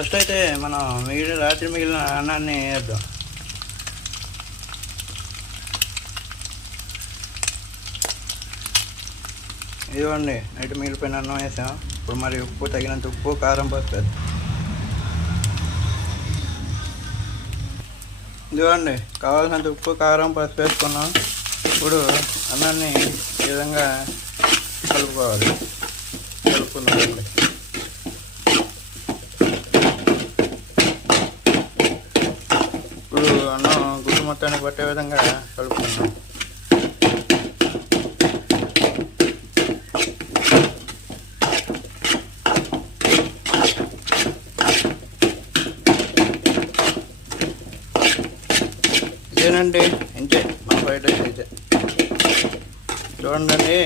First అయితే మనం రాత్రి మిగిలిన అన్నాన్ని వేద్దాం. ఇదిగోండి, నైట్ మిగిలిపోయిన అన్నం వేసాం. ఇప్పుడు మరి ఉప్పు, తగినంత ఉప్పు, కారం, పసుపు వేద్దాం. ఇదిగోండి, కావాల్సినంత ఉప్పు, కారం, పసుపు వేసుకున్నాం. ఇప్పుడు అన్నాన్ని ఈ విధంగా కలుపుకోవాలి. కలుపుకున్నామండి. ఇప్పుడు అన్నం గుడ్డు మొత్తానికి పట్టే విధంగా కలుపుకున్నాం. ఇదేనండి, ఇంతే మన ఫ్రైడ్ రైస్ అయితే. చూడండి.